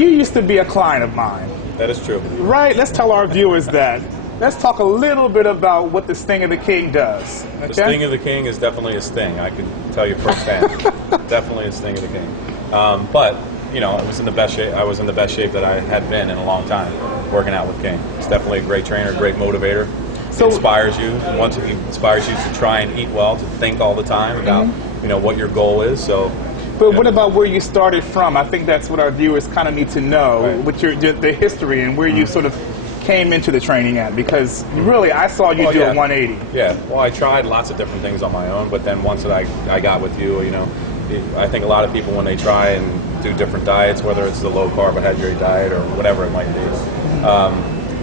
you used to be a client of mine. That is true. Right? Let's tell our viewers that. Let's talk a little bit about what the Sting of the King does. Okay? The Sting of the King is definitely a sting. I can tell you firsthand. Definitely a Sting of the King. But you know, I was in the best shape that I had been in a long time, working out with King. He's definitely a great trainer, great motivator. He inspires you. He inspires you to try and eat well, to think all the time about you know what your goal is. So. But what about where you started from? I think that's what our viewers kind of need to know, right. with the history and where you sort of came into the training at, because really I saw you do a 180. Yeah, well, I tried lots of different things on my own, but then once that I got with you, you know, I think a lot of people when they try and do different diets, whether it's the low carbohydrate diet or whatever it might be,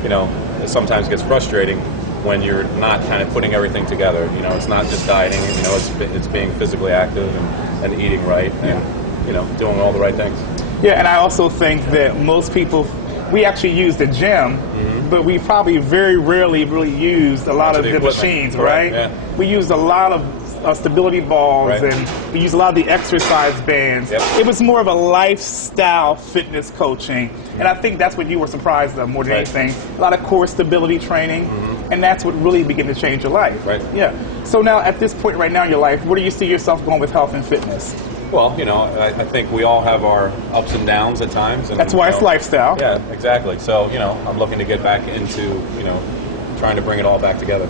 you know, it sometimes gets frustrating when you're not kind of putting everything together. You know, it's not just dieting, you know, it's being physically active and eating right and, you know, doing all the right things. Yeah, and I also think that most people, we actually use the gym, but we probably very rarely really used a lot of the machines, right? Yeah. We used a lot of stability balls, and we used a lot of the exercise bands. Yep. It was more of a lifestyle fitness coaching, and I think that's what you were surprised of more than anything. A lot of core stability training, and that's what really began to change your life. Right. Yeah. So now, at this point right now in your life, where do you see yourself going with health and fitness? Well, you know, I think we all have our ups and downs at times. And, that's why it's lifestyle. Yeah, exactly. So, you know, I'm looking to get back into, you know, trying to bring it all back together.